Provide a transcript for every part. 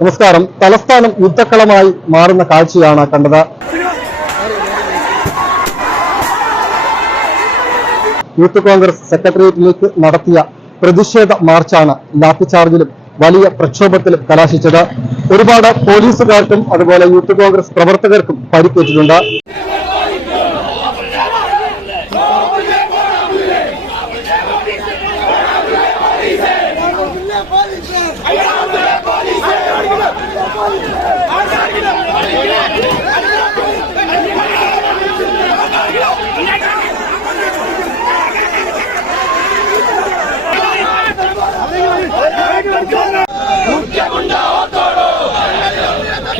നമസ്കാരം. തലസ്ഥാനം യുദ്ധക്കളമായി മാറുന്ന കാഴ്ചയാണ് കണ്ടത്. യൂത്ത് കോൺഗ്രസ് സെക്രട്ടേറിയറ്റിലേക്ക് നടത്തിയ പ്രതിഷേധ മാർച്ചാണ് ലാത്തിചാർജിലും വലിയ പ്രക്ഷോഭത്തിലും കലാശിച്ചത്. ഒരുപാട് പോലീസുകാർക്കും അതുപോലെ യൂത്ത് കോൺഗ്രസ് പ്രവർത്തകർക്കും പരിക്കേറ്റിട്ടുണ്ട്.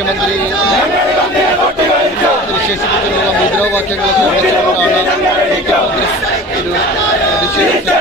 മുഖ്യമന്ത്രി വിശേഷിപ്പിച്ചിട്ടുള്ള മുദ്രാവാക്യങ്ങളൊക്കെ ഉറച്ചുകൊണ്ടാണ് കോൺഗ്രസ് ഒരു പ്രതിഷേധം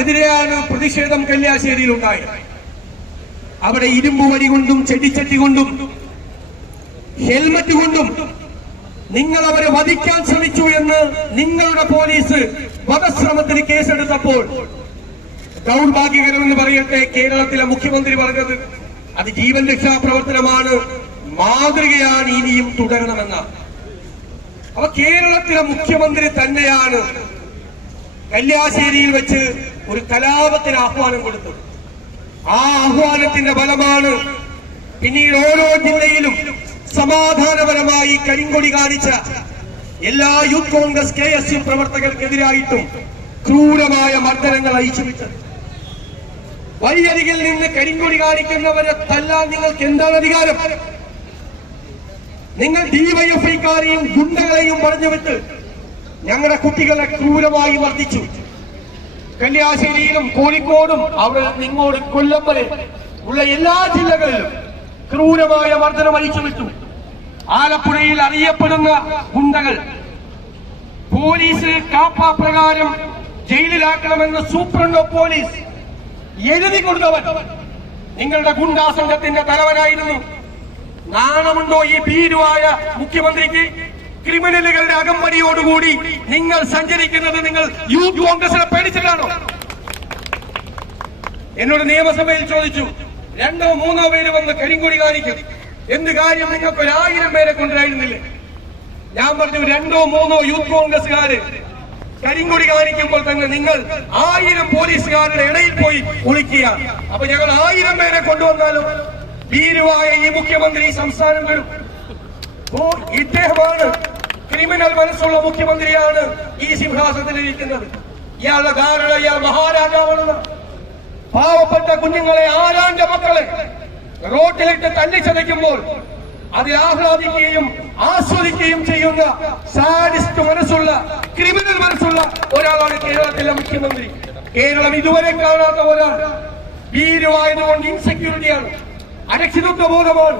എതിരെയാണ് പ്രതിഷേധം കല്യാശ്ശേരിയിൽ ഉണ്ടായത്. അവിടെ ഇരുമ്പ് വടി കൊണ്ടും ചെടിച്ചട്ടി കൊണ്ടും ഹെൽമറ്റ് കൊണ്ടും നിങ്ങൾ അവരെ വധിക്കാൻ ശ്രമിച്ചു എന്ന് നിങ്ങളുടെ പോലീസ് വധശ്രമത്തിന് കേസെടുത്തപ്പോൾ ദൗർഭാഗ്യകരമെന്ന് പറയട്ടെ, കേരളത്തിലെ മുഖ്യമന്ത്രി പറഞ്ഞത് അത് ജീവൻ രക്ഷാ പ്രവർത്തനമാണ്, മാതൃകയാണ്, ഇനിയും തുടരണമെന്ന. അപ്പൊ കേരളത്തിലെ മുഖ്യമന്ത്രി തന്നെയാണ് കല്യാശ്ശേരിയിൽ വെച്ച് ഒരു കലാപത്തിന് ആഹ്വാനം കൊടുത്തത്. ആ ആഹ്വാനത്തിന്റെ ഫലമാണ് പിന്നീട് ഓരോ ജില്ലയിലും സമാധാനപരമായി കരിങ്കൊടി കാണിച്ച എല്ലാ യൂത്ത് കോൺഗ്രസ് KSU പ്രവർത്തകർക്കെതിരായിട്ടും ക്രൂരമായ മർദ്ദനങ്ങൾ അയച്ചുവിട്ടത്. വഴിയരികിൽ നിന്ന് കരിങ്കൊടി കാണിക്കുന്നവരെ തല്ലാൻ നിങ്ങൾക്ക് എന്താണ് അധികാരം? നിങ്ങൾ DYFIക്കാരെയും ഗുണ്ടകളെയും പറഞ്ഞുവിട്ട് ഞങ്ങളുടെ കുട്ടികളെ ക്രൂരമായി മർദ്ദിച്ചു. കല്യാശ്ശേരിയിലും കോഴിക്കോടും അവിടെ നിങ്ങോട് കൊല്ലം വരെ ഉള്ള എല്ലാ ജില്ലകളിലും ക്രൂരമായ മർദ്ദനം അഴിച്ചുവിട്ടു. ആലപ്പുഴയിൽ അറിയപ്പെടുന്ന ഗുണ്ടകൾ പോലീസ് കാപ്പ പ്രകാരം ജയിലിലാക്കണമെന്ന് സൂപ്രണ്ട് ഓഫ് പോലീസ് എഴുതി കൊടുത്തവൻ നിങ്ങളുടെ ഗുണ്ടാ സംഘത്തിന്റെ തലവനായിരുന്നു. നാണമുണ്ടോ ഈ ഭീരുവായ മുഖ്യമന്ത്രിക്ക്? ക്രിമിനലുകളുടെ അകമ്പടിയോടുകൂടി നിങ്ങൾ സഞ്ചരിക്കുന്നത് നിങ്ങൾ യൂത്ത് കോൺഗ്രസിനെ പേടിച്ചിട്ടാണോ? എന്നോട് നിയമസഭയിൽ ചോദിച്ചു, 2 or 3 പേര് വന്ന് കരിങ്കൊടി കാണിക്കും, എന്ത് കാര്യം നിങ്ങൾക്ക് 1000 പേരെ കൊണ്ടുവരായിരുന്നില്ലേ? ഞാൻ പറഞ്ഞു, 2 or 3 യൂത്ത് കോൺഗ്രസുകാര് കരിങ്കൊടി കാണിക്കുമ്പോൾ തന്നെ നിങ്ങൾ 1000 പോലീസുകാരുടെ ഇടയിൽ പോയി ഒളിക്കുക. അപ്പൊ ഞങ്ങൾ 1000 പേരെ കൊണ്ടുവന്നാലും ഭീരുവായ ഈ മുഖ്യമന്ത്രി സംസ്ഥാനം വരും. ഇദ്ദേഹമാണ് ക്രിമിനൽ മനസ്സുള്ള മുഖ്യമന്ത്രിയാണ് ഈ സിംഹാസനത്തിലിരിക്കുന്നത്. ഇയാളുടെ ധാരണ ഇയാൾ മഹാരാജാവാണെന്ന്. പാവപ്പെട്ട കുഞ്ഞുങ്ങളെ, ആരാന്റെ മക്കളെ റോട്ടിലിട്ട് തല്ലിച്ചതയ്ക്കുമ്പോൾ അതിൽ ആഹ്ലാദിക്കുകയും ആസ്വദിക്കുകയും ചെയ്യുന്ന സാഡിസ്റ്റ് മനസ്സുള്ള, ക്രിമിനൽ മനസ്സുള്ള ഒരാളാണ് കേരളത്തിലെ മുഖ്യമന്ത്രി. കേരളം ഇതുവരെ കാണാത്ത ഒരാൾ. ഭീരുവായതുകൊണ്ട് ഇൻസെക്യൂരിറ്റിയാണ്, അരക്ഷിതത്വ ബോധമാണ്.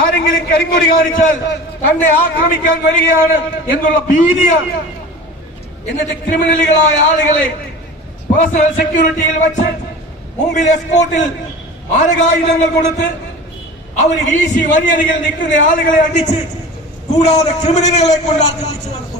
ആരെങ്കിലും കരിങ്കൊടി കാണിച്ചാൽ തന്നെ ആക്രമിക്കാൻ വരികയാണ് എന്നുള്ള ഭീതിയാണ്. എന്നിട്ട് ക്രിമിനലുകളായ ആളുകളെ പേഴ്സണൽ സെക്യൂരിറ്റിയിൽ വെച്ച് മുമ്പിൽ എസ്കോർട്ടിൽ മാരകായുധങ്ങൾ കൊടുത്ത് അവർ വീശി വഴിയരികിൽ നിൽക്കുന്ന ആളുകളെ അടിച്ച്, കൂടാതെ ക്രിമിനലുകളെ കൊണ്ട് ആക്രമിച്ചു നടത്തും.